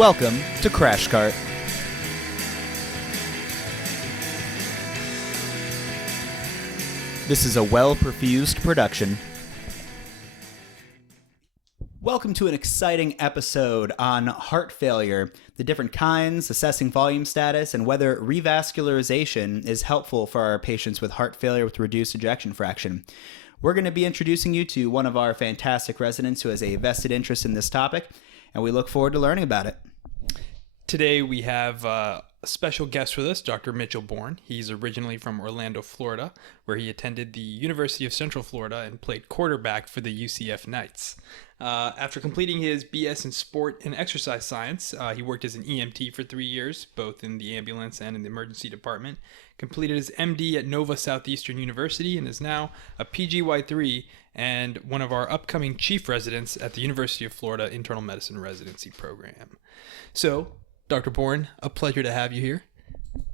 Welcome to Crash Cart. This is a well-perfused production. Welcome to an exciting episode on heart failure, the different kinds, assessing volume status, and whether revascularization is helpful for our patients with heart failure with reduced ejection fraction. We're going to be introducing you to one of our fantastic residents who has a vested interest in this topic, and we look forward to learning about it. Today we have a special guest with us, Dr. Mitchell Bourne. He's originally from Orlando, Florida, where he attended the University of Central Florida and played quarterback for the UCF Knights. After completing his BS in Sport and Exercise Science, he worked as an EMT for 3 years, both in the ambulance and in the emergency department, completed his MD at Nova Southeastern University, and is now a PGY3 and one of our upcoming chief residents at the University of Florida Internal Medicine Residency Program. So, Dr. Bourne, a pleasure to have you here.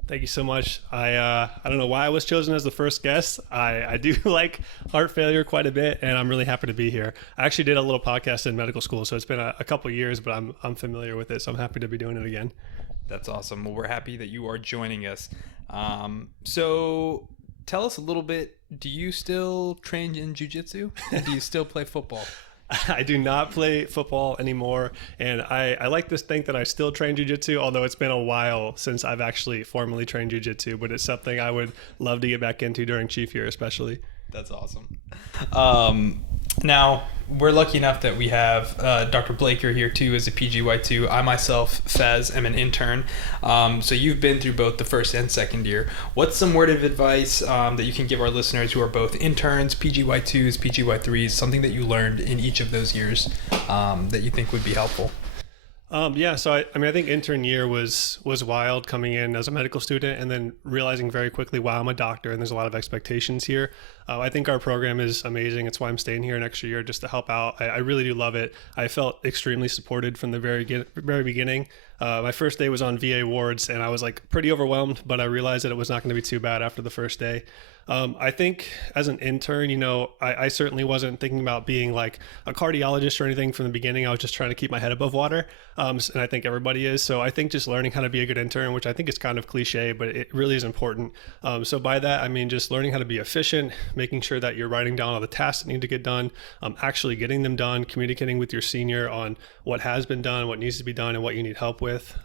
Thank you so much. I don't know why I was chosen as the first guest. I do like heart failure quite a bit, and I'm really happy to be here. I actually did a little podcast in medical school, so it's been a couple years, but I'm familiar with it, so I'm happy to be doing it again. That's awesome. Well, we're happy that you are joining us. So tell us a little bit, do you still train in jiu-jitsu? And do you still play football? I do not play football anymore, and I like to think that I still train jiu-jitsu, although it's been a while since I've actually formally trained jiu-jitsu, but it's something I would love to get back into during chief year especially. That's awesome. Now, we're lucky enough that we have Dr. Blaker here too as a PGY2. I myself, Faz, am an intern. So you've been through both the first and second year. What's some word of advice that you can give our listeners who are both interns, PGY2s, PGY3s, something that you learned in each of those years that you think would be helpful? So I think intern year was wild coming in as a medical student and then realizing very quickly, wow, I'm a doctor and there's a lot of expectations here. I think our program is amazing. It's why I'm staying here an extra year just to help out. I really do love it. I felt extremely supported from the very beginning. My first day was on VA wards and I was like pretty overwhelmed, but I realized that it was not going to be too bad after the first day. I think as an intern, I certainly wasn't thinking about being like a cardiologist or anything from the beginning. I was just trying to keep my head above water. And I think everybody is. So I think just learning how to be a good intern, which I think is kind of cliche, but it really is important. So by that, I mean, just learning how to be efficient, making sure that you're writing down all the tasks that need to get done, actually getting them done, communicating with your senior on what has been done, what needs to be done, and what you need help with.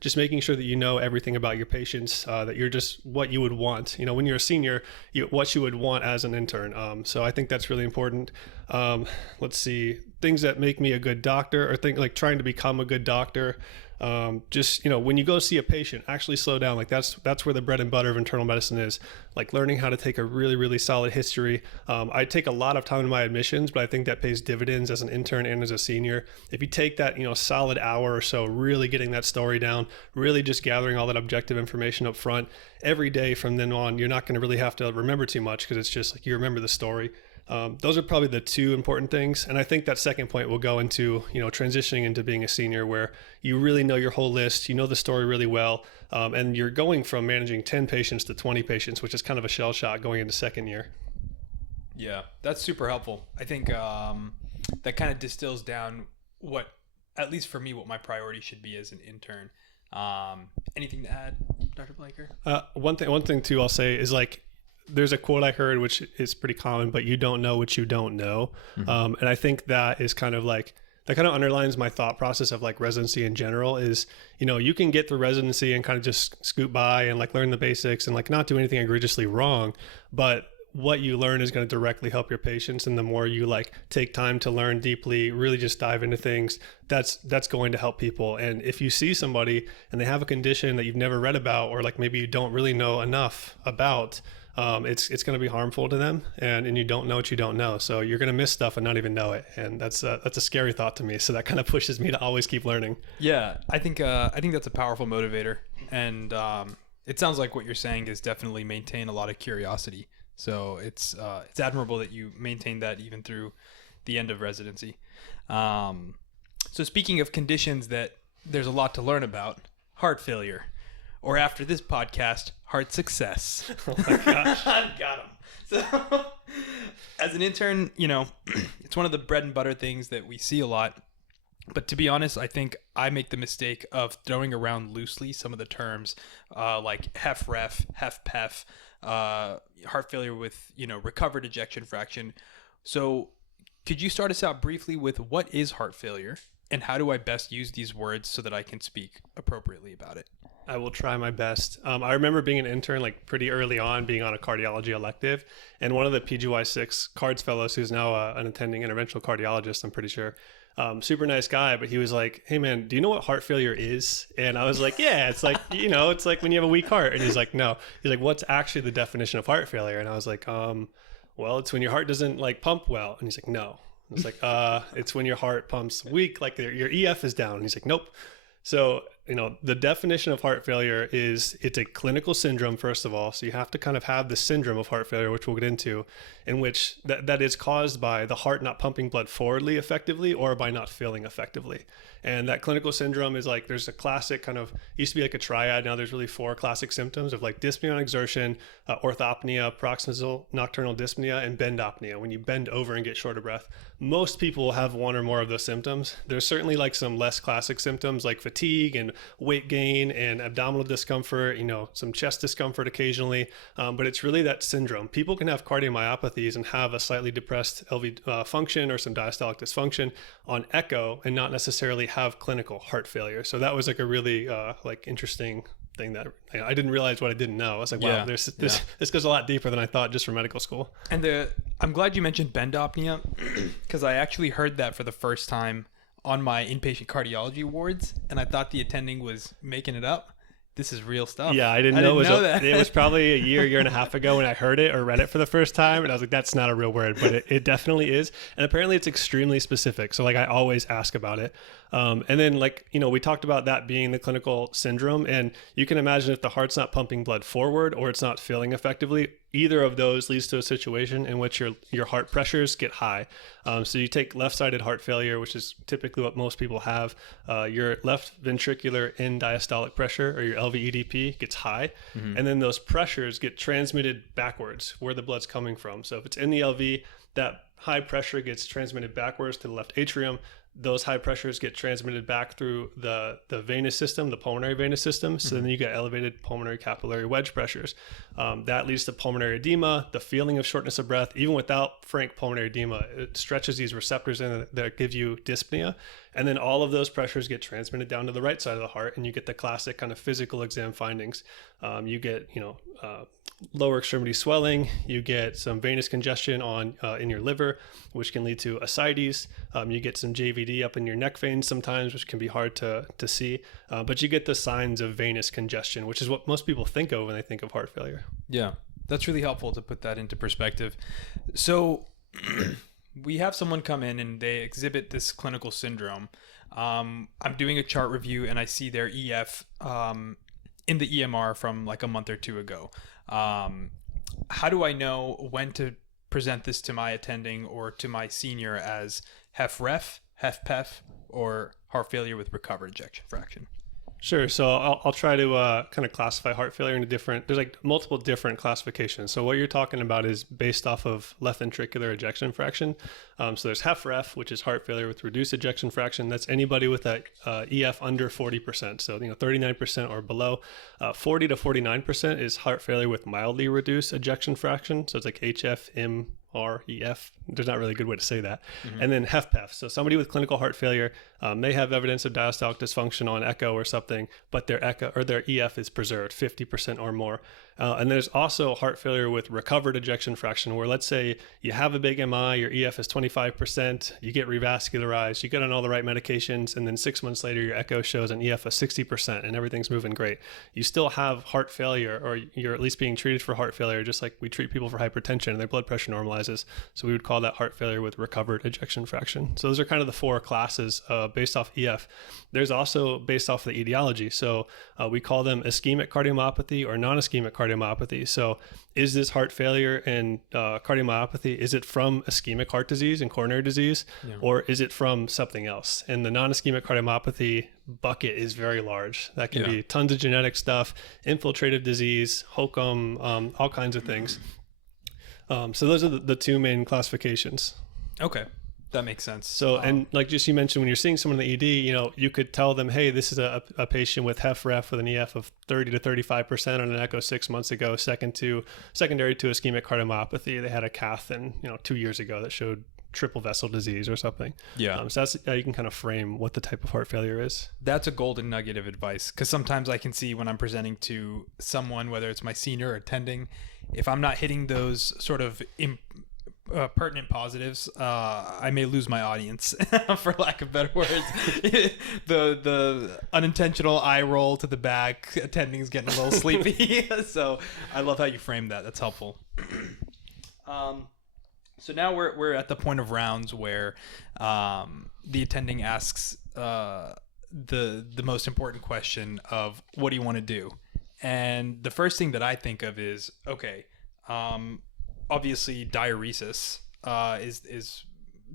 Just making sure that you know everything about your patients, that you're just what you would want. When you're a senior, what you would want as an intern. So I think that's really important. Let's see, things that make me a good doctor, or think like trying to become a good doctor. When you go see a patient, actually slow down. Like that's where the bread and butter of internal medicine is, like learning how to take a really, really solid history. I take a lot of time in my admissions, but I think that pays dividends as an intern and as a senior. If you take that, solid hour or so, really getting that story down, really just gathering all that objective information up front every day from then on, you're not going to really have to remember too much because it's just like you remember the story. Those are probably the two important things. And I think that second point will go into, transitioning into being a senior where you really know your whole list, you know the story really well, and you're going from managing 10 patients to 20 patients, which is kind of a shell shock going into second year. Yeah, that's super helpful. I think that kind of distills down what, at least for me, what my priority should be as an intern. Anything to add, Dr. Blaker? One thing too, I'll say is like, there's a quote I heard, which is pretty common, but you don't know what you don't know. Mm-hmm. And I think that is kind of like, that kind of underlines my thought process of like residency in general is, you can get through residency and kind of just scoot by and like learn the basics and like not do anything egregiously wrong. But what you learn is going to directly help your patients. And the more you like take time to learn deeply, really just dive into things, that's going to help people. And if you see somebody and they have a condition that you've never read about, or like maybe you don't really know enough about, it's going to be harmful to them, and you don't know what you don't know. So you're going to miss stuff and not even know it. And that's a scary thought to me. So that kind of pushes me to always keep learning. Yeah, I think that's a powerful motivator. And it sounds like what you're saying is definitely maintain a lot of curiosity. So it's admirable that you maintain that even through the end of residency. So speaking of conditions that there's a lot to learn about, heart failure. Or after this podcast, heart success. Oh my gosh. Got him. So as an intern, it's one of the bread and butter things that we see a lot. But to be honest, I think I make the mistake of throwing around loosely some of the terms like HFrEF, HFpEF, heart failure with, recovered ejection fraction. So could you start us out briefly with what is heart failure and how do I best use these words so that I can speak appropriately about it? I will try my best. I remember being an intern like pretty early on, being on a cardiology elective, and one of the PGY6 cards fellows, who's now an attending interventional cardiologist, I'm pretty sure, super nice guy, but he was like, "Hey man, do you know what heart failure is?" And I was like, "Yeah, it's like, it's like when you have a weak heart." And he's like, "No." He's like, "What's actually the definition of heart failure?" And I was like, well, it's when your heart doesn't like pump well." And he's like, "No." It's like, it's when your heart pumps weak, like your EF is down. And he's like, "Nope." So, the definition of heart failure is it's a clinical syndrome, first of all. So you have to kind of have the syndrome of heart failure, which we'll get into, in which that is caused by the heart not pumping blood forwardly effectively or by not filling effectively. And that clinical syndrome is like, there's a classic kind of, used to be like a triad. Now there's really 4 classic symptoms of like dyspnea on exertion, orthopnea, paroxysmal nocturnal dyspnea, and bendopnea, when you bend over and get short of breath. Most people will have one or more of those symptoms. There's certainly like some less classic symptoms like fatigue and weight gain and abdominal discomfort, some chest discomfort occasionally. But it's really that syndrome. People can have cardiomyopathies and have a slightly depressed LV function or some diastolic dysfunction on echo and not necessarily have clinical heart failure. So that was like a really interesting thing that I didn't realize what I didn't know. I was like, wow, this goes a lot deeper than I thought just for medical school. And I'm glad you mentioned bendopnea because I actually heard that for the first time on my inpatient cardiology wards, and I thought the attending was making it up. This is real stuff. Yeah, I didn't know that. It was probably a year and a half ago when I heard it or read it for the first time, and I was like, that's not a real word, but it definitely is. And apparently it's extremely specific. So like I always ask about it. And then we talked about that being the clinical syndrome, and you can imagine if the heart's not pumping blood forward or it's not filling effectively, either of those leads to a situation in which your heart pressures get high. So you take left-sided heart failure, which is typically what most people have. Your left ventricular end diastolic pressure, or your LVEDP, gets high. Mm-hmm. And then those pressures get transmitted backwards where the blood's coming from. So if it's in the LV, that high pressure gets transmitted backwards to the left atrium. Those high pressures get transmitted back through the venous system, the pulmonary venous system. So then you get elevated pulmonary capillary wedge pressures. That leads to pulmonary edema, the feeling of shortness of breath. Even without frank pulmonary edema, it stretches these receptors in that give you dyspnea. And then all of those pressures get transmitted down to the right side of the heart, and you get the classic kind of physical exam findings. You get, lower extremity swelling. You get some venous congestion in your liver, which can lead to ascites. You get some JVD up in your neck veins sometimes, which can be hard to see. But you get the signs of venous congestion, which is what most people think of when they think of heart failure. Yeah, that's really helpful to put that into perspective. So we have someone come in and they exhibit this clinical syndrome. I'm doing a chart review and I see their EF in the EMR from like a month or two ago. How do I know when to present this to my attending or to my senior as HFrEF, HFpEF, or heart failure with recovered ejection fraction? Sure. So I'll try to kind of classify heart failure into there's like multiple different classifications. So what you're talking about is based off of left ventricular ejection fraction. So there's HFrEF, which is heart failure with reduced ejection fraction. That's anybody with that EF under 40%. So 39% or below. 40 to 49% is heart failure with mildly reduced ejection fraction. So it's like HF, REF. There's not really a good way to say that. Mm-hmm. And then HFpEF. So somebody with clinical heart failure may have evidence of diastolic dysfunction on echo or something, but their echo or their EF is preserved 50% or more. And there's also heart failure with recovered ejection fraction, where let's say you have a big MI, your EF is 25%, you get revascularized, you get on all the right medications, and then 6 months later, your echo shows an EF of 60% and everything's moving great. You still have heart failure, or you're at least being treated for heart failure, just like we treat people for hypertension and their blood pressure normalizes. So we would call that heart failure with recovered ejection fraction. So those are kind of the 4 classes based off EF. There's also based off the etiology. So we call them ischemic cardiomyopathy or non-ischemic cardiomyopathy. So is this heart failure and cardiomyopathy, is it from ischemic heart disease and coronary disease, or is it from something else? And the non-ischemic cardiomyopathy bucket is very large. That can be tons of genetic stuff, infiltrative disease, HOCM, all kinds of things. So those are the 2 main classifications. Okay. That makes sense. So, and like just you mentioned, when you're seeing someone in the ED, you could tell them, hey, this is a patient with HFrEF with an EF of 30 to 35% on an echo 6 months ago, secondary to ischemic cardiomyopathy. They had a cath 2 years ago that showed triple vessel disease or something. Yeah. So that's how you can kind of frame what the type of heart failure is. That's a golden nugget of advice, because sometimes I can see when I'm presenting to someone, whether it's my senior or attending, if I'm not hitting those sort of pertinent positives, I may lose my audience, for lack of better words. the unintentional eye roll to the back, attending's getting a little sleepy. So I love how you frame that. That's helpful. So now we're at the point of rounds where the attending asks the most important question of, what do you want to do? And the first thing that I think of is, okay, obviously diuresis is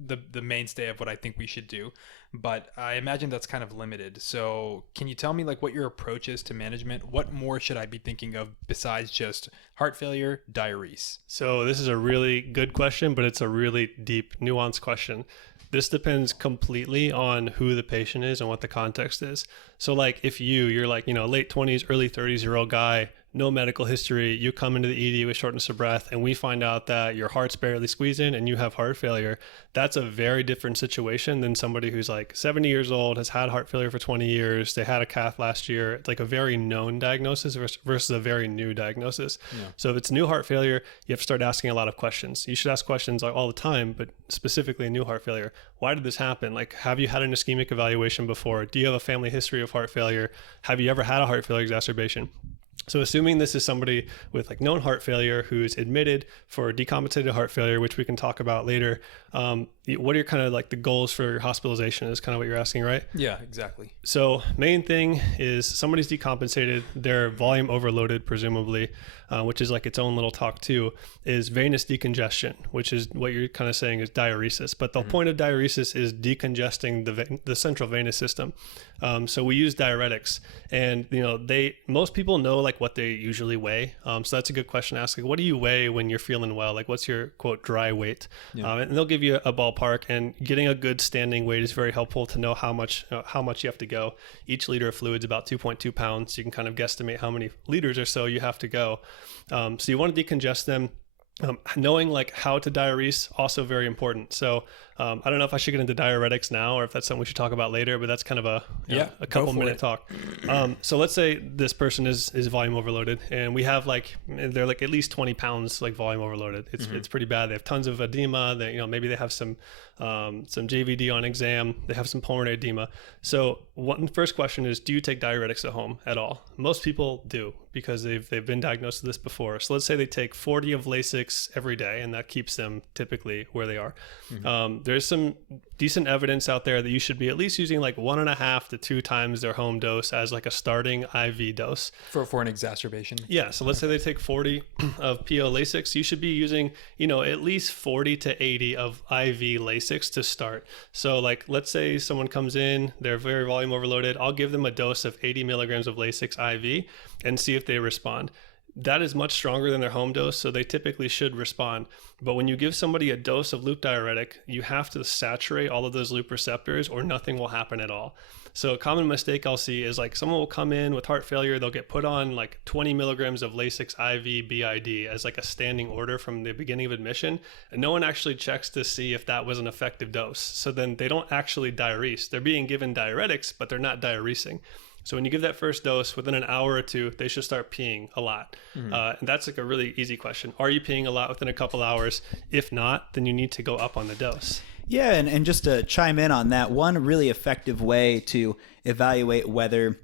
the mainstay of what I think we should do, but I imagine that's kind of limited. So can you tell me like what your approach is to management? What more should I be thinking of besides just heart failure, diuresis? So this is a really good question, but it's a really deep, nuanced question. This depends completely on who the patient is and what the context is. So like if you're like, late 20s, early 30s-year-old guy, no medical history, you come into the ED with shortness of breath, and we find out that your heart's barely squeezing and you have heart failure, that's a very different situation than somebody who's like 70 years old, has had heart failure for 20 years, they had a cath last year. It's like a very known diagnosis versus a very new diagnosis. Yeah. So if it's new heart failure, you have to start asking a lot of questions. You should ask questions all the time, but specifically new heart failure. Why did this happen? Like, have you had an ischemic evaluation before? Do you have a family history of heart failure? Have you ever had a heart failure exacerbation? So assuming this is somebody with like known heart failure who's admitted for decompensated heart failure, which we can talk about later, what are your kind of like the goals for hospitalization is kind of what you're asking, right? Yeah, exactly. So main thing is somebody's decompensated, they're volume overloaded, presumably, which is like its own little talk too, is venous decongestion, which is what you're kind of saying is diuresis. But the point of diuresis is decongesting the central venous system. So we use diuretics, and most people know like what they usually weigh. So that's a good question to ask. Like, what do you weigh when you're feeling well? Like, what's your quote dry weight? Yeah. And they'll give you a ballpark, and getting a good standing weight is very helpful to know how much you have to go. Each liter of fluid is about 2.2 pounds. So you can kind of guesstimate how many liters or so you have to go. So you want to decongest them. Knowing like how to diurese, also very important. So I don't know if I should get into diuretics now or if that's something we should talk about later, but that's kind of a couple minute talk. So let's say this person is volume overloaded, and we have they're like at least 20 pounds like volume overloaded. It's pretty bad. They have tons of edema. Maybe they have some JVD on exam. They have some pulmonary edema. So first question is, do you take diuretics at home at all? Most people do, because they've been diagnosed with this before. So let's say they take 40 of Lasix every day, and that keeps them typically where they are. There's some decent evidence out there that you should be at least using like 1.5 to 2 times their home dose as like a starting IV dose. For an exacerbation? Yeah. So let's say they take 40 of PO Lasix. You should be using, at least 40 to 80 of IV Lasix to start. So like, let's say someone comes in, they're very volume overloaded. I'll give them a dose of 80 milligrams of Lasix IV and see if they respond. That is much stronger than their home dose, so they typically should respond. But when you give somebody a dose of loop diuretic, you have to saturate all of those loop receptors or nothing will happen at all. So a common mistake I'll see is like someone will come in with heart failure, they'll get put on like 20 milligrams of Lasix IV BID as like a standing order from the beginning of admission, and no one actually checks to see if that was an effective dose. So then they don't actually diurese. They're being given diuretics, but they're not diuresing. So when you give that first dose, within an hour or two, they should start peeing a lot. And that's like a really easy question. Are you peeing a lot within a couple hours? If not, then you need to go up on the dose. Yeah, and just to chime in on that, one really effective way to evaluate whether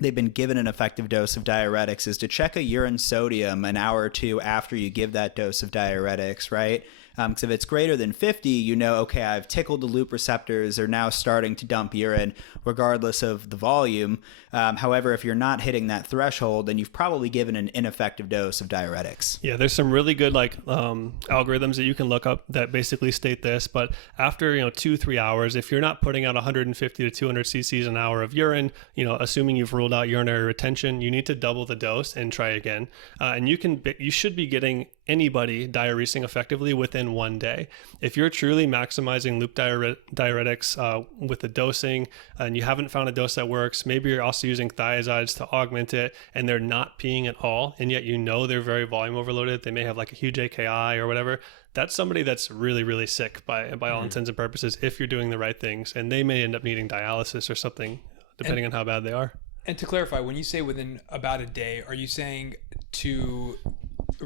they've been given an effective dose of diuretics is to check a urine sodium an hour or two after you give that dose of diuretics, right? Because if it's greater than 50, okay, I've tickled the loop receptors, they're now starting to dump urine regardless of the volume. However, if you're not hitting that threshold, then you've probably given an ineffective dose of diuretics. Yeah, there's some really good algorithms that you can look up that basically state this, but after 2-3 hours, if you're not putting out 150 to 200 cc's an hour of urine, assuming you've ruled out urinary retention, you need to double the dose and try again. And you should be getting anybody diuresing effectively within 1 day. If you're truly maximizing loop diuretics with the dosing and you haven't found a dose that works, maybe you're also using thiazides to augment it and they're not peeing at all, and yet you know they're very volume overloaded, they may have like a huge AKI or whatever, that's somebody that's really, really sick by all intents and purposes if you're doing the right things, and they may end up needing dialysis or something, depending on how bad they are. And to clarify, when you say within about a day, are you saying to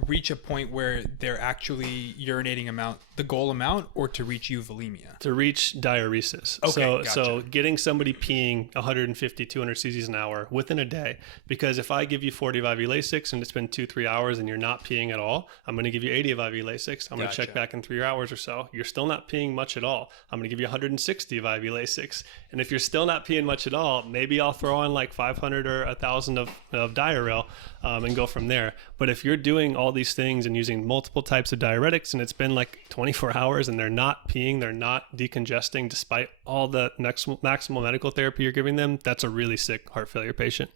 reach a point where they're actually urinating the goal amount, or to reach euvolemia? To reach diuresis. Okay, gotcha. So getting somebody peeing 150, 200 cc's an hour within a day, because if I give you 40 of IV Lasix and it's been 2-3 hours and you're not peeing at all, I'm going to give you 80 of IV Lasix. I'm going to check back in 3 hours or so. You're still not peeing much at all. I'm going to give you 160 of IV Lasix. And if you're still not peeing much at all, maybe I'll throw on like 500 or 1,000 of Diurel and go from there. But if you're doing all these things and using multiple types of diuretics and it's been like 24 hours and they're not peeing, they're not decongesting despite all the maximal medical therapy you're giving them, that's a really sick heart failure patient.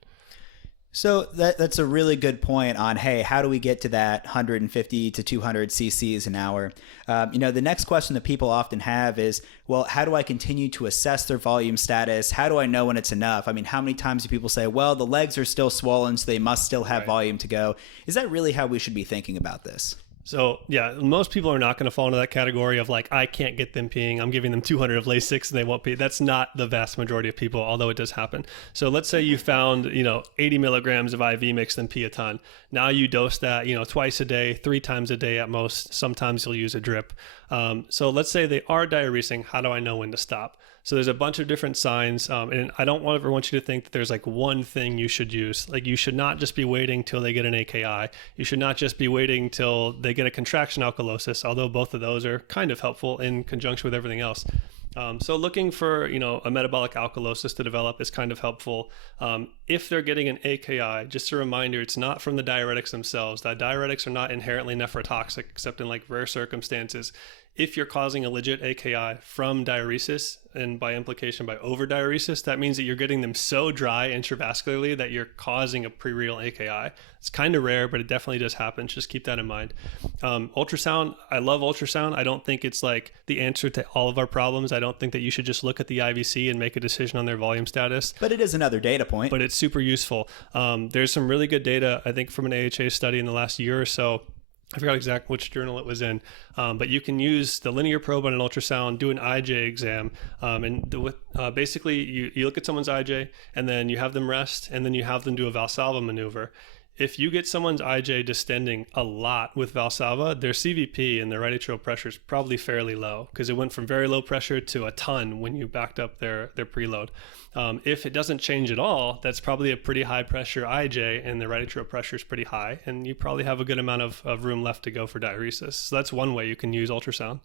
So that's a really good point on, hey, how do we get to that 150 to 200 cc's an hour? The next question that people often have is, well, how do I continue to assess their volume status? How do I know when it's enough? I mean, how many times do people say, well, the legs are still swollen, so they must still have volume to go? Is that really how we should be thinking about this? So yeah, most people are not going to fall into that category of like, I can't get them peeing, I'm giving them 200 of Lasix and they won't pee. That's not the vast majority of people, although it does happen. So let's say you found, 80 milligrams of IV makes them pee a ton. Now you dose that, twice a day, 3 times a day at most. Sometimes you'll use a drip. So let's say they are diuresing. How do I know when to stop? So there's a bunch of different signs, and I don't ever want you to think that there's like one thing you should use. Like, you should not just be waiting till they get an AKI. You should not just be waiting till they get a contraction alkalosis, although both of those are kind of helpful in conjunction with everything else. So looking for, a metabolic alkalosis to develop is kind of helpful. If they're getting an AKI, just a reminder, it's not from the diuretics themselves. That diuretics are not inherently nephrotoxic, except in like rare circumstances. If you're causing a legit AKI from diuresis, and by implication by over-diuresis, that means that you're getting them so dry intravascularly that you're causing a pre-renal AKI. It's kind of rare, but it definitely does happen. Just keep that in mind. Ultrasound, I love ultrasound. I don't think it's like the answer to all of our problems. I don't think that you should just look at the IVC and make a decision on their volume status. But it is another data point. But it's super useful. There's some really good data, I think, from an AHA study in the last year or so. I forgot exactly which journal it was in, but you can use the linear probe on an ultrasound, do an IJ exam, basically you look at someone's IJ and then you have them rest and then you have them do a Valsalva maneuver. If you get someone's IJ distending a lot with Valsalva, their CVP and their right atrial pressure is probably fairly low because it went from very low pressure to a ton when you backed up their preload. If it doesn't change at all, that's probably a pretty high pressure IJ and the right atrial pressure is pretty high, and you probably have a good amount of room left to go for diuresis. So that's one way you can use ultrasound.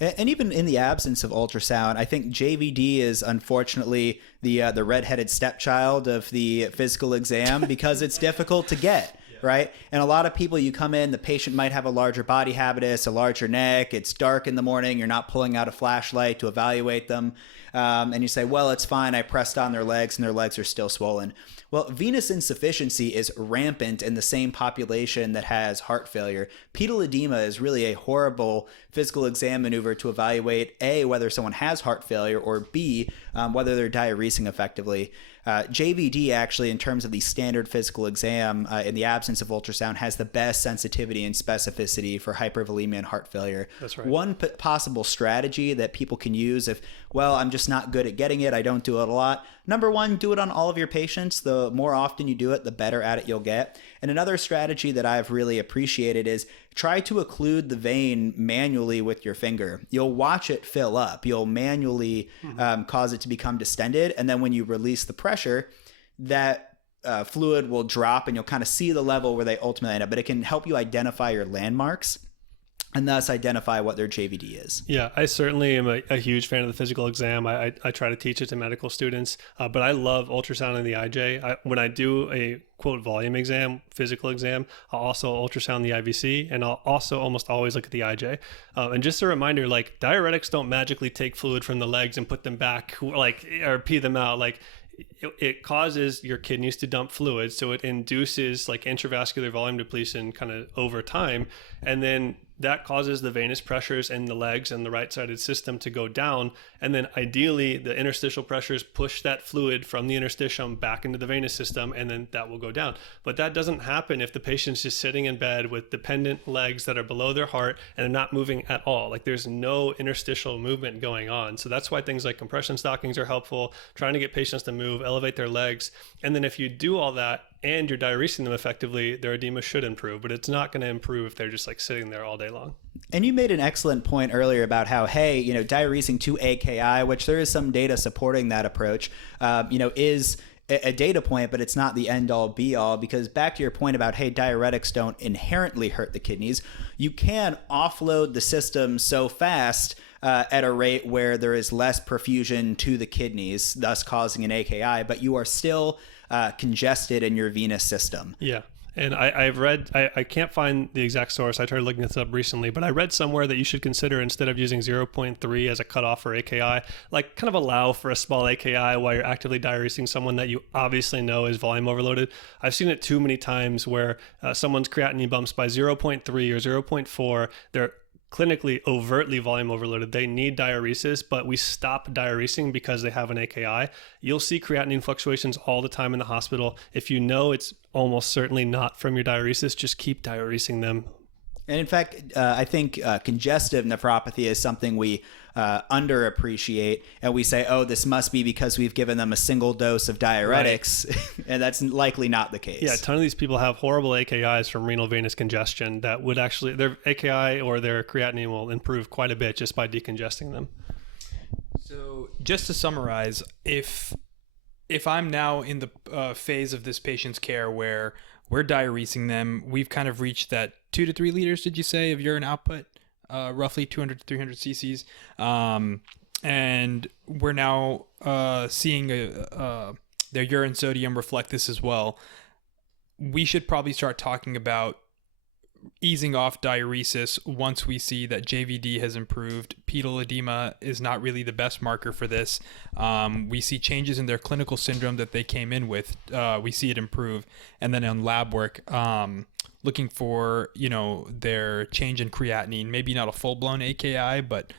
And even in the absence of ultrasound, I think JVD is unfortunately the redheaded stepchild of the physical exam because it's difficult to get, right? And a lot of people, you come in, the patient might have a larger body habitus, a larger neck, it's dark in the morning, you're not pulling out a flashlight to evaluate them, and you say, well, it's fine, I pressed on their legs and their legs are still swollen. Well, venous insufficiency is rampant in the same population that has heart failure. Pedal edema is really a horrible physical exam maneuver to evaluate A, whether someone has heart failure, or B, whether they're diuresing effectively. JVD actually, in terms of the standard physical exam, in the absence of ultrasound, has the best sensitivity and specificity for hypervolemia and heart failure. That's right. One possible strategy that people can use if, well, I'm just not good at getting it, I don't do it a lot. Number one, do it on all of your patients. The more often you do it, the better at it you'll get. And another strategy that I've really appreciated is try to occlude the vein manually with your finger. You'll watch it fill up. You'll manually cause it to become distended. And then when you release the pressure, that fluid will drop and you'll kind of see the level where they ultimately end up. But it can help you identify your landmarks and thus identify what their JVD is. Yeah, I certainly am a huge fan of the physical exam. I try to teach it to medical students, but I love ultrasound in the IJ. When I do a quote volume exam, physical exam, I'll also ultrasound the IVC, and I'll also almost always look at the IJ. And just a reminder, like, diuretics don't magically take fluid from the legs and put them back, or pee them out. Like, it causes your kidneys to dump fluid. So it induces like intravascular volume depletion kind of over time. And then that causes the venous pressures in the legs and the right-sided system to go down. And then ideally, the interstitial pressures push that fluid from the interstitium back into the venous system, and then that will go down. But that doesn't happen if the patient's just sitting in bed with dependent legs that are below their heart and they're not moving at all. Like there's no interstitial movement going on. So that's why things like compression stockings are helpful, trying to get patients to move, elevate their legs. And then if you do all that, and you're diuresing them effectively, their edema should improve, but it's not going to improve if they're just like sitting there all day long. And you made an excellent point earlier about how, hey, diuresing to AKI, which there is some data supporting that approach, is a data point, but it's not the end all be all, because back to your point about, hey, diuretics don't inherently hurt the kidneys. You can offload the system so fast at a rate where there is less perfusion to the kidneys, thus causing an AKI, but you are still congested in your venous system. Yeah. And I've read, I can't find the exact source. I tried looking this up recently, but I read somewhere that you should consider, instead of using 0.3 as a cutoff for AKI, like kind of allow for a small AKI while you're actively diuresing someone that you obviously know is volume overloaded. I've seen it too many times where someone's creatinine bumps by 0.3 or 0.4. They're clinically overtly volume overloaded. They need diuresis, but we stop diuresing because they have an AKI. You'll see creatinine fluctuations all the time in the hospital. If you know it's almost certainly not from your diuresis, just keep diuresing them. And in fact, I think congestive nephropathy is something we underappreciate, and we say, oh, this must be because we've given them a single dose of diuretics, right. And that's likely not the case. Yeah, a ton of these people have horrible AKIs from renal venous congestion that would actually, their AKI or their creatinine will improve quite a bit just by decongesting them. So just to summarize, if I'm now in the phase of this patient's care where we're diuresing them, we've kind of reached that 2 to 3 liters, did you say, of urine output, roughly 200 to 300 cc's, and we're now seeing their urine sodium reflect this as well. We should probably start talking about easing off diuresis once we see that JVD has improved. Pedal edema is not really the best marker for this. We see changes in their clinical syndrome that they came in with. We see it improve. And then on lab work, looking for, their change in creatinine, maybe not a full-blown AKI, but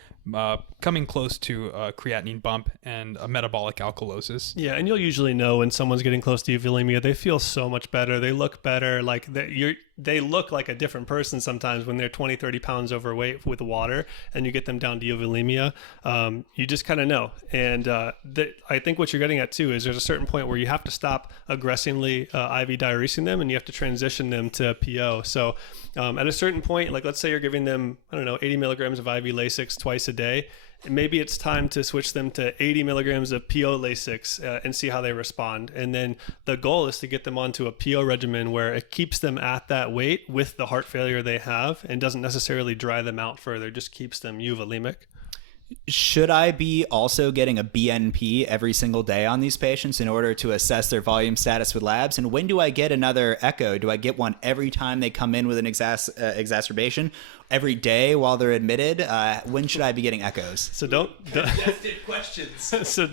coming close to a creatinine bump and a metabolic alkalosis. Yeah, and you'll usually know when someone's getting close to euvolemia. They feel so much better. They look better. Like they look like a different person sometimes when they're 20, 30 pounds overweight with water, and you get them down to euvolemia. You just kind of know. And I think what you're getting at too is there's a certain point where you have to stop aggressively IV diuresing them, and you have to transition them to PO. So at a certain point, like let's say you're giving them, 80 milligrams of IV Lasix twice a day. Maybe it's time to switch them to 80 milligrams of PO Lasix and see how they respond. And then the goal is to get them onto a PO regimen where it keeps them at that weight with the heart failure they have and doesn't necessarily dry them out further, just keeps them euvolemic. Should I be also getting a BNP every single day on these patients in order to assess their volume status with labs? And when do I get another echo? Do I get one every time they come in with an exacerbation? Every day while they're admitted? When should I be getting echoes? So don't questions. So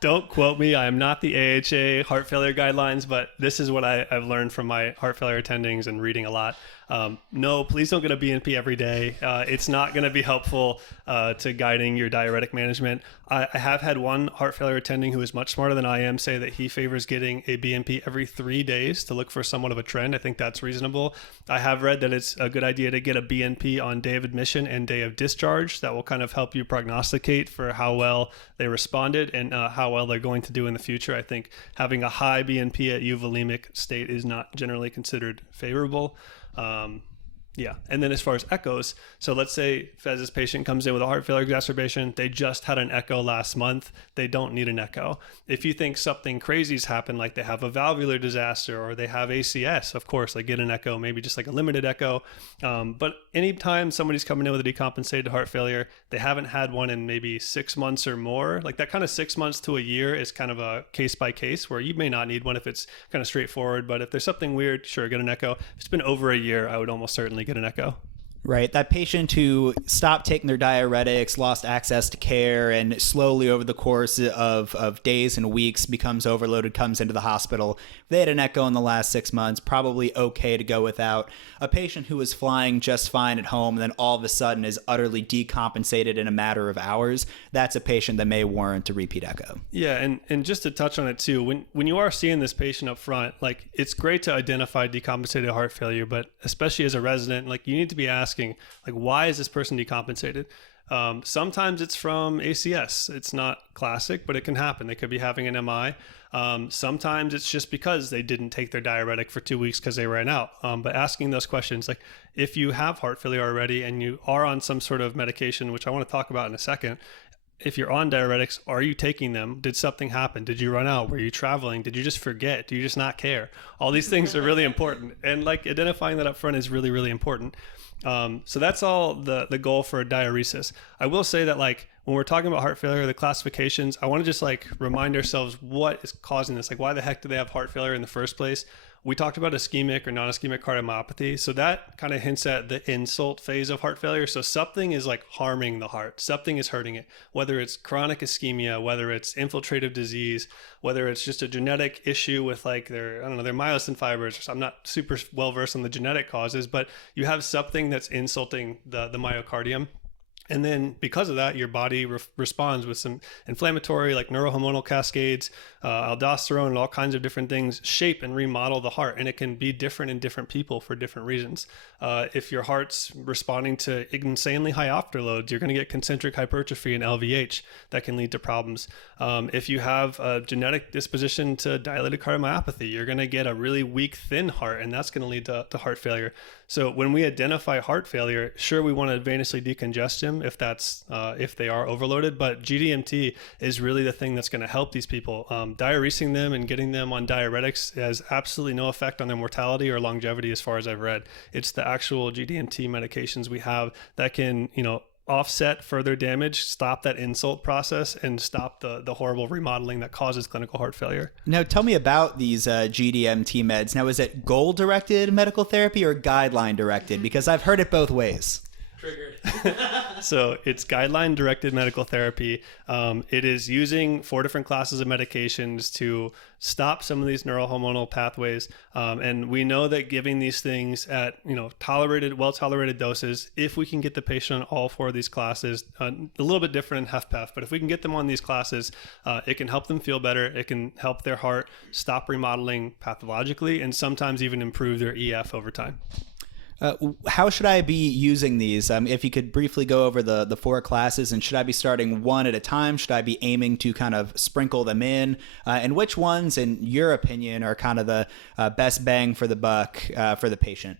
don't quote me. I am not the AHA heart failure guidelines, but this is what I've learned from my heart failure attendings and reading a lot. No, please don't get a BNP every day. It's not going to be helpful to guiding your diuretic management. I have had one heart failure attending who is much smarter than I am say that he favors getting a BNP every 3 days to look for somewhat of a trend. I think that's reasonable. I have read that it's a good idea to get a BNP on day of admission and day of discharge. That will kind of help you prognosticate for how well they responded and how well they're going to do in the future. I think having a high BNP at euvolemic state is not generally considered favorable. Yeah. And then as far as echoes, so let's say Fez's patient comes in with a heart failure exacerbation. They just had an echo last month. They don't need an echo. If you think something crazy's happened, like they have a valvular disaster or they have ACS, of course, they get an echo, maybe just like a limited echo. But anytime somebody's coming in with a decompensated heart failure, they haven't had one in maybe 6 months or more, like that kind of 6 months to a year is kind of a case by case where you may not need one if it's kind of straightforward. But if there's something weird, sure, get an echo. If it's been over a year, I would almost certainly get an echo. Right. That patient who stopped taking their diuretics, lost access to care, and slowly over the course of days and weeks becomes overloaded, comes into the hospital. If they had an echo in the last 6 months, probably okay to go without. A patient who was flying just fine at home and then all of a sudden is utterly decompensated in a matter of hours, that's a patient that may warrant a repeat echo. Yeah, and just to touch on it too, when you are seeing this patient up front, like it's great to identify decompensated heart failure, but especially as a resident, like you need to be asking, like, why is this person decompensated? Sometimes it's from ACS. It's not classic, but it can happen. They could be having an MI. Sometimes it's just because they didn't take their diuretic for 2 weeks because they ran out. But asking those questions, like if you have heart failure already and you are on some sort of medication, which I want to talk about in a second, if you're on diuretics, are you taking them? Did something happen? Did you run out? Were you traveling? Did you just forget? Do you just not care? All these things are really important. And like identifying that up front is really, really important. So that's all the goal for a diuresis. I will say that like when we're talking about heart failure, the classifications, I want to just like remind ourselves what is causing this. Like why the heck do they have heart failure in the first place? We talked about ischemic or non-ischemic cardiomyopathy. So that kind of hints at the insult phase of heart failure. So something is like harming the heart. Something is hurting it, whether it's chronic ischemia, whether it's infiltrative disease, whether it's just a genetic issue with like their myosin fibers. I'm not super well versed on the genetic causes, but you have something that's insulting the myocardium. And then because of that, your body responds with some inflammatory, like neurohormonal cascades, aldosterone, and all kinds of different things shape and remodel the heart. And it can be different in different people for different reasons. If your heart's responding to insanely high afterloads, you're going to get concentric hypertrophy and LVH that can lead to problems. If you have a genetic disposition to dilated cardiomyopathy, you're going to get a really weak, thin heart, and that's going to lead to heart failure. So when we identify heart failure, sure, we want to venously decongest them if they are overloaded, but GDMT is really the thing that's going to help these people. Diuresing them and getting them on diuretics has absolutely no effect on their mortality or longevity as far as I've read. It's the actual GDMT medications we have that can, offset further damage, stop that insult process, and stop the horrible remodeling that causes clinical heart failure. Now, tell me about these GDMT meds. Now, is it goal-directed medical therapy or guideline-directed? Because I've heard it both ways. Triggered. So it's guideline-directed medical therapy. It is using 4 different classes of medications to stop some of these neurohormonal pathways. And we know that giving these things at well-tolerated doses, if we can get the patient on all 4 of these classes, a little bit different in HFpEF, but if we can get them on these classes, it can help them feel better. It can help their heart stop remodeling pathologically and sometimes even improve their EF over time. How should I be using these? If you could briefly go over the 4 classes, and should I be starting one at a time? Should I be aiming to kind of sprinkle them in? And which ones, in your opinion, are kind of the best bang for the buck for the patient?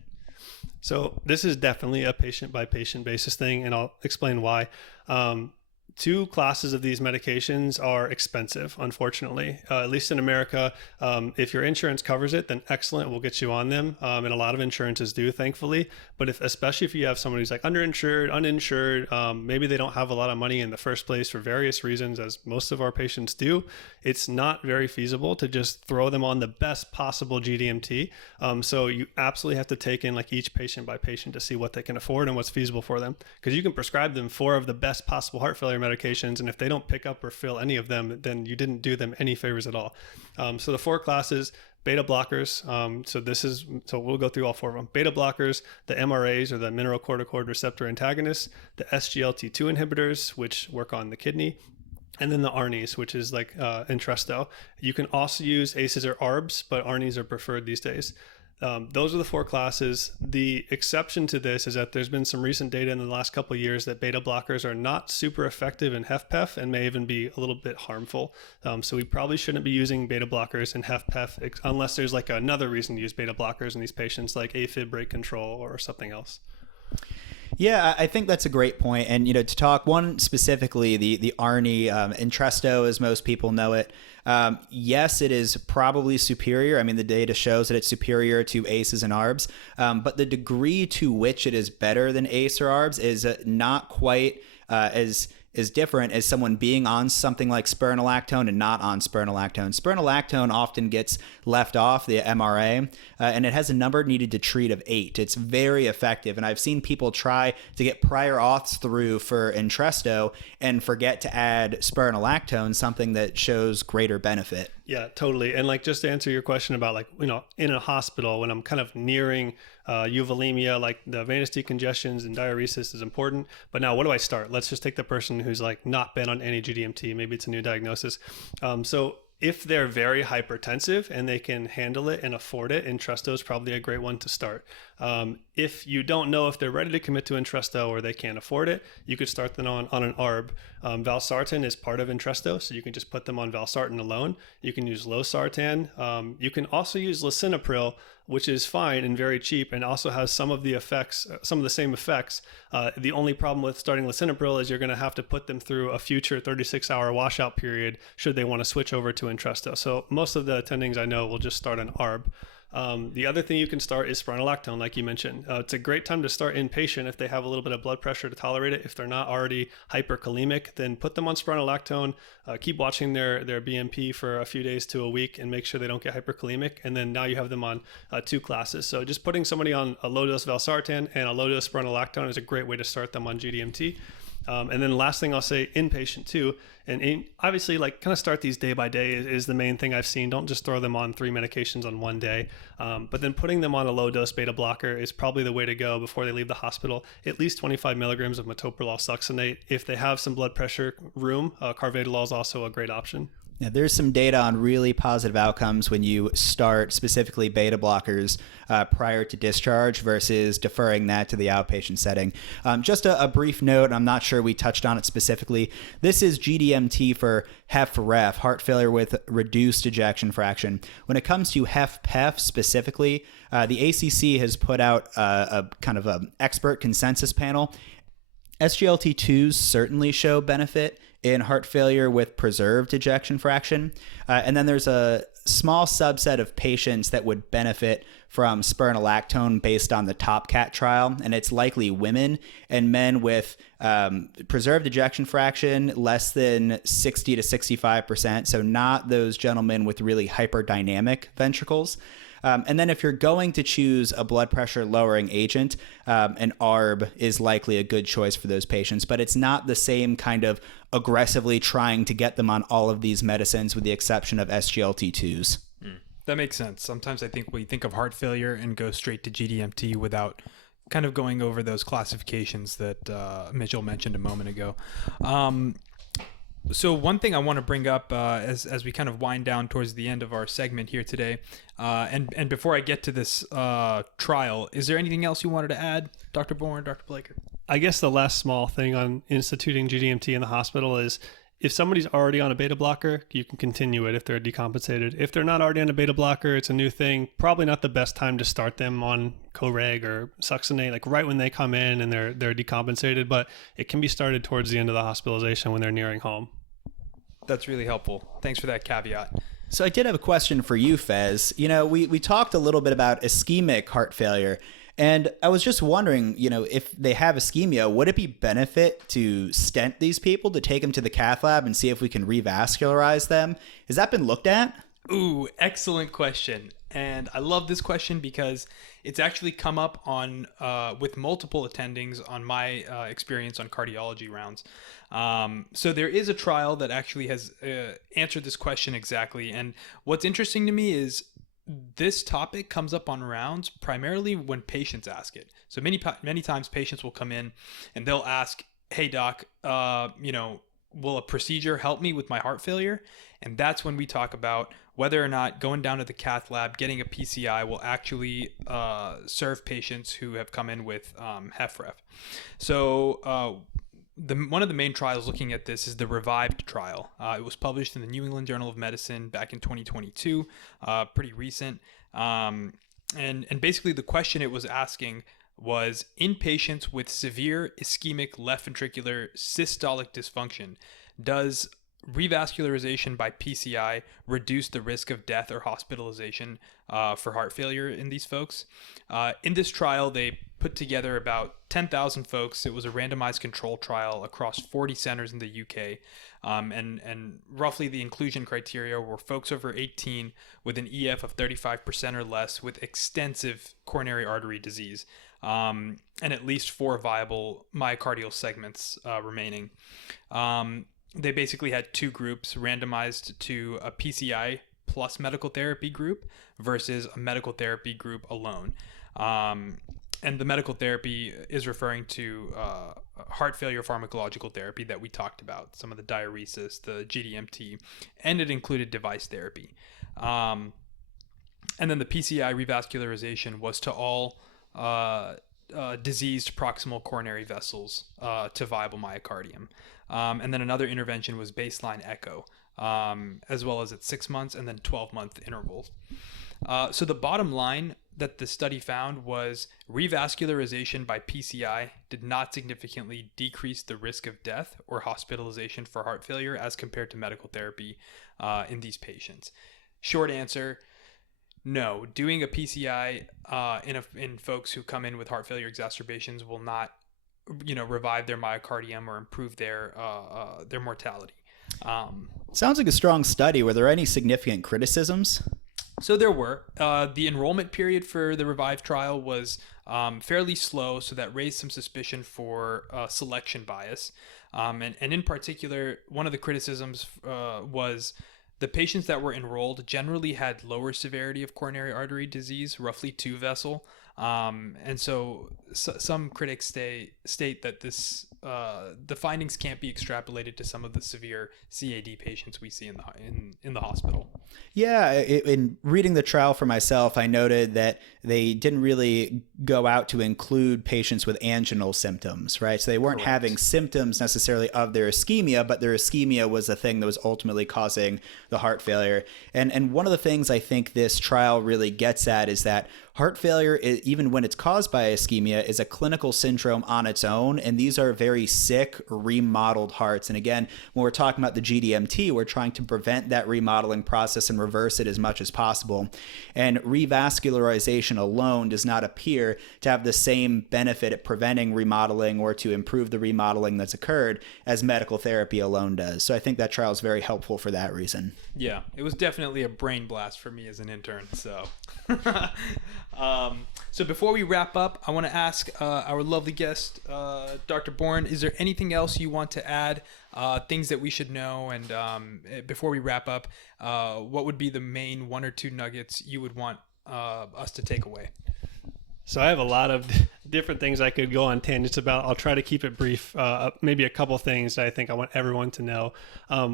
So this is definitely a patient-by-patient basis thing, and I'll explain why. 2 classes of these medications are expensive, unfortunately, at least in America. If your insurance covers it, then excellent, we'll get you on them. And a lot of insurances do, thankfully. But especially if you have someone who's like underinsured, uninsured, maybe they don't have a lot of money in the first place for various reasons, as most of our patients do, it's not very feasible to just throw them on the best possible GDMT. So you absolutely have to take in like each patient by patient to see what they can afford and what's feasible for them. Because you can prescribe them 4 of the best possible heart failure medications, and if they don't pick up or fill any of them, then you didn't do them any favors at all. So the 4 classes: beta blockers. So we'll go through all 4 of them. Beta blockers, the MRAs or the mineralocorticoid receptor antagonists, the SGLT2 inhibitors, which work on the kidney, and then the ARNIs, which is like Entresto. You can also use ACEs or ARBs, but ARNIs are preferred these days. Those are the 4 classes. The exception to this is that there's been some recent data in the last couple of years that beta blockers are not super effective in HFpEF and may even be a little bit harmful. So we probably shouldn't be using beta blockers in HFpEF unless there's like another reason to use beta blockers in these patients, like AFib rate control or something else. Yeah, I think that's a great point. And, to talk one specifically, the ARNI, Entresto, as most people know it, yes, it is probably superior. I mean, the data shows that it's superior to ACEs and ARBs, but the degree to which it is better than ACE or ARBs is not quite as is different is someone being on something like spironolactone and not on spironolactone. Spironolactone often gets left off the MRA, and it has a number needed to treat of 8. It's very effective, and I've seen people try to get prior auths through for Entresto and forget to add spironolactone, something that shows greater benefit. Yeah, totally. And like, just to answer your question about like, in a hospital, when I'm kind of nearing euvolemia, like the venous decongestions and diuresis is important. But now what do I start? Let's just take the person who's like not been on any GDMT. Maybe it's a new diagnosis. So if they're very hypertensive and they can handle it and afford it, Entresto is probably a great one to start. If you don't know if they're ready to commit to Entresto or they can't afford it, you could start them on an ARB. Valsartan is part of Entresto, so you can just put them on Valsartan alone. You can use losartan. You can also use lisinopril, which is fine and very cheap and also has some of the same effects. The only problem with starting lisinopril is you're going to have to put them through a future 36-hour washout period should they want to switch over to Entresto. So most of the attendings I know will just start an ARB. The other thing you can start is spironolactone, like you mentioned. It's a great time to start inpatient if they have a little bit of blood pressure to tolerate it. If they're not already hyperkalemic, then put them on spironolactone. Keep watching their BMP for a few days to a week and make sure they don't get hyperkalemic. And then now you have them on 2 classes. So just putting somebody on a low-dose valsartan and a low-dose spironolactone is a great way to start them on GDMT. And then the last thing I'll say, inpatient too. And obviously, like, kind of start these day by day is the main thing I've seen. Don't just throw them on 3 medications on one day. But then putting them on a low dose beta blocker is probably the way to go before they leave the hospital. At least 25 milligrams of metoprolol succinate. If they have some blood pressure room, carvedilol is also a great option. Yeah, there's some data on really positive outcomes when you start specifically beta blockers prior to discharge versus deferring that to the outpatient setting. Just a brief note, I'm not sure we touched on it specifically. This is GDMT for HFrEF, heart failure with reduced ejection fraction. When it comes to HFpEF specifically, the ACC has put out a kind of an expert consensus panel. SGLT2s certainly show benefit in heart failure with preserved ejection fraction. And then there's a small subset of patients that would benefit from spironolactone based on the TopCat trial. And it's likely women and men with preserved ejection fraction less than 60 to 65%. So not those gentlemen with really hyperdynamic ventricles. And then if you're going to choose a blood pressure lowering agent, an ARB is likely a good choice for those patients, but it's not the same kind of aggressively trying to get them on all of these medicines with the exception of SGLT2s. That makes sense. Sometimes I think we think of heart failure and go straight to GDMT without kind of going over those classifications that Mitchell mentioned a moment ago. So one thing I want to bring up as we kind of wind down towards the end of our segment here today, and before I get to this trial, is there anything else you wanted to add, Dr. Bourne, Dr. Blaker? I guess the last small thing on instituting GDMT in the hospital is if somebody's already on a beta blocker, you can continue it if they're decompensated. If they're not already on a beta blocker, it's a new thing. Probably not the best time to start them on Coreg or succinate, like right when they come in and they're decompensated, but it can be started towards the end of the hospitalization when they're nearing home. That's really helpful. Thanks for that caveat. So I did have a question for you, Fez. You know, we talked a little bit about ischemic heart failure, and I was just wondering, you know, if they have ischemia, would it be benefit to stent these people, to take them to the cath lab and see if we can revascularize them? Has that been looked at? Ooh, excellent question. And I love this question because it's actually come up on with multiple attendings on my experience on cardiology rounds. So there is a trial that actually has answered this question exactly. And what's interesting to me is this topic comes up on rounds primarily when patients ask it. So many times patients will come in and they'll ask, "Hey doc, will a procedure help me with my heart failure?" And that's when we talk about whether or not going down to the cath lab, getting a PCI will actually serve patients who have come in with HFrEF. So one of the main trials looking at this is the REVIVED trial. It was published in the New England Journal of Medicine back in 2022, pretty recent. And basically the question it was asking was, in patients with severe ischemic left ventricular systolic dysfunction, does revascularization by PCI reduce the risk of death or hospitalization for heart failure in these folks? In this trial, they put together about 10,000 folks. It was a randomized control trial across 40 centers in the UK. And roughly the inclusion criteria were folks over 18 with an EF of 35% or less with extensive coronary artery disease, and at least 4 viable myocardial segments remaining. They basically had 2 groups randomized to a PCI plus medical therapy group versus a medical therapy group alone. And the medical therapy is referring to heart failure pharmacological therapy that we talked about, some of the diuresis, the GDMT, and it included device therapy. And then the PCI revascularization was to all diseased proximal coronary vessels to viable myocardium. And then another intervention was baseline echo, as well as at 6 months and then 12-month intervals. So the bottom line that the study found was revascularization by PCI did not significantly decrease the risk of death or hospitalization for heart failure as compared to medical therapy in these patients. Short answer, no. Doing a PCI in folks who come in with heart failure exacerbations will not, revive their myocardium or improve their mortality. Sounds like a strong study. Were there any significant criticisms? So there were. The enrollment period for the REVIVE trial was fairly slow, so that raised some suspicion for selection bias. And in particular, one of the criticisms was the patients that were enrolled generally had lower severity of coronary artery disease, roughly 2 vessel. And so some critics state that the findings can't be extrapolated to some of the severe CAD patients we see in the hospital. Yeah, in reading the trial for myself, I noted that they didn't really go out to include patients with anginal symptoms, right? So they weren't having symptoms necessarily of their ischemia, but their ischemia was the thing that was ultimately causing the heart failure. And one of the things I think this trial really gets at is that heart failure, even when it's caused by ischemia, is a clinical syndrome on its own. And these are very sick, remodeled hearts. And again, when we're talking about the GDMT, we're trying to prevent that remodeling process and reverse it as much as possible. And revascularization alone does not appear to have the same benefit at preventing remodeling or to improve the remodeling that's occurred as medical therapy alone does. So I think that trial is very helpful for that reason. Yeah, it was definitely a brain blast for me as an intern. So, so before we wrap up, I want to ask our lovely guest, Dr. Bourne, is there anything else you want to add, things that we should know? And before we wrap up, what would be the main 1 or 2 nuggets you would want us to take away? So I have a lot of different things I could go on tangents about. I'll try to keep it brief. Maybe a couple things that I think I want everyone to know.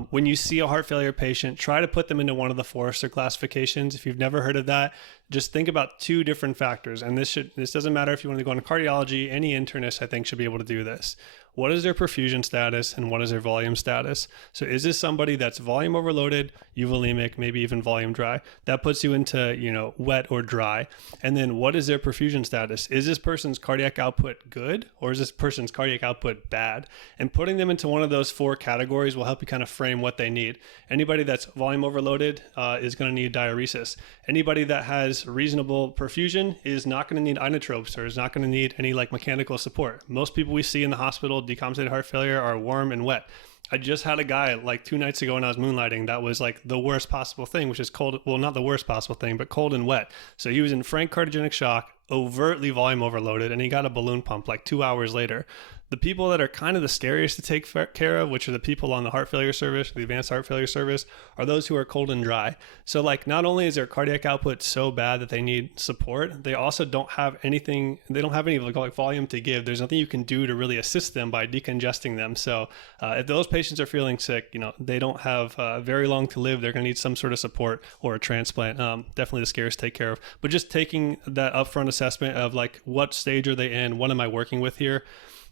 When you see a heart failure patient, try to put them into one of the Forrester classifications. If you've never heard of that, just think about 2 different factors. And this doesn't matter if you want to go into cardiology, any internist I think should be able to do this. What is their perfusion status and what is their volume status? So is this somebody that's volume overloaded, euvolemic, maybe even volume dry? That puts you into, wet or dry. And then what is their perfusion status? Is this person's cardiac output good or is this person's cardiac output bad? And putting them into one of those 4 categories will help you kind of frame what they need. Anybody that's volume overloaded is going to need diuresis. Anybody that has reasonable perfusion is not going to need inotropes or is not going to need any mechanical support. Most people we see in the hospital decompensated heart failure are warm and wet. I just had a guy 2 nights ago when I was moonlighting that was the worst possible thing, which is cold. Well, not the worst possible thing, but cold and wet. So he was in frank cardiogenic shock, overtly volume overloaded, and he got a balloon pump 2 hours later. The people that are kind of the scariest to take care of, which are the people on the heart failure service, the advanced heart failure service, are those who are cold and dry. So not only is their cardiac output so bad that they need support, they also don't have anything, they don't have any volume to give. There's nothing you can do to really assist them by decongesting them. So if those patients are feeling sick, they don't have very long to live. They're going to need some sort of support or a transplant. Definitely the scariest to take care of. But just taking that upfront assessment of what stage are they in? What am I working with here?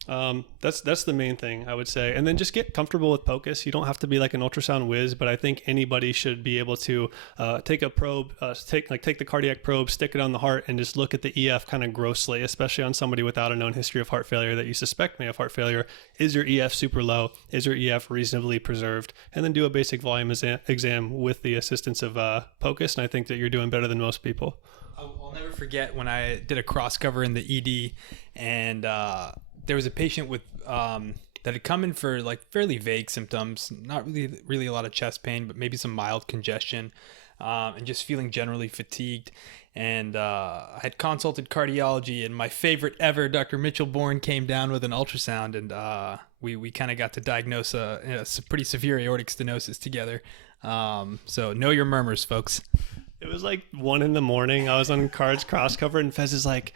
That's the main thing I would say. And then just get comfortable with POCUS. You don't have to be like an ultrasound whiz, but I think anybody should be able to take a probe, take the cardiac probe, stick it on the heart, and just look at the EF kind of grossly, especially on somebody without a known history of heart failure that you suspect may have heart failure. Is your EF super low? Is your EF reasonably preserved? And then do a basic volume exam with the assistance of POCUS. And I think that you're doing better than most people. I'll never forget when I did a cross cover in the ED, and there was a patient with that had come in for like fairly vague symptoms, not really a lot of chest pain, but maybe some mild congestion, and just feeling generally fatigued. And I had consulted cardiology, and my favorite ever, Dr. Mitchell Bourne, came down with an ultrasound, and we kind of got to diagnose a pretty severe aortic stenosis together. So know your murmurs, folks. It was like 1 a.m. I was on Cards cross cover, and Fez is like,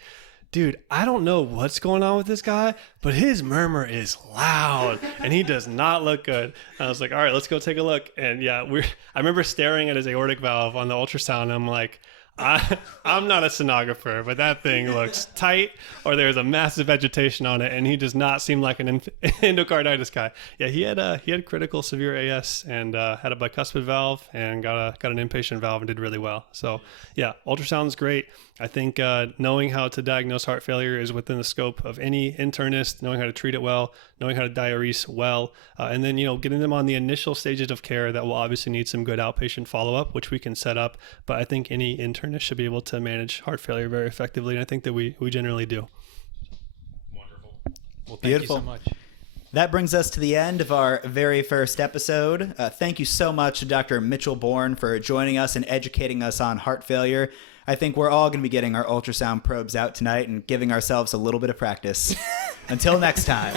dude, I don't know what's going on with this guy, but his murmur is loud and he does not look good. And I was like, all right, let's go take a look. And yeah, I remember staring at his aortic valve on the ultrasound, and I'm like, I'm not a sonographer, but that thing looks tight, or there's a massive vegetation on it, and he does not seem like an endocarditis guy. Yeah, he had critical severe AS and had a bicuspid valve and got an inpatient valve and did really well. So yeah, ultrasound's great. I think knowing how to diagnose heart failure is within the scope of any internist, knowing how to treat it well, knowing how to diurese well, and then, getting them on the initial stages of care that will obviously need some good outpatient follow-up, which we can set up. But I think any internist should be able to manage heart failure very effectively, and I think that we generally do. Wonderful. Well, thank you so much. That brings us to the end of our very first episode. Thank you so much to Dr. Mitchell Bourne for joining us and educating us on heart failure. I think we're all going to be getting our ultrasound probes out tonight and giving ourselves a little bit of practice. Until next time.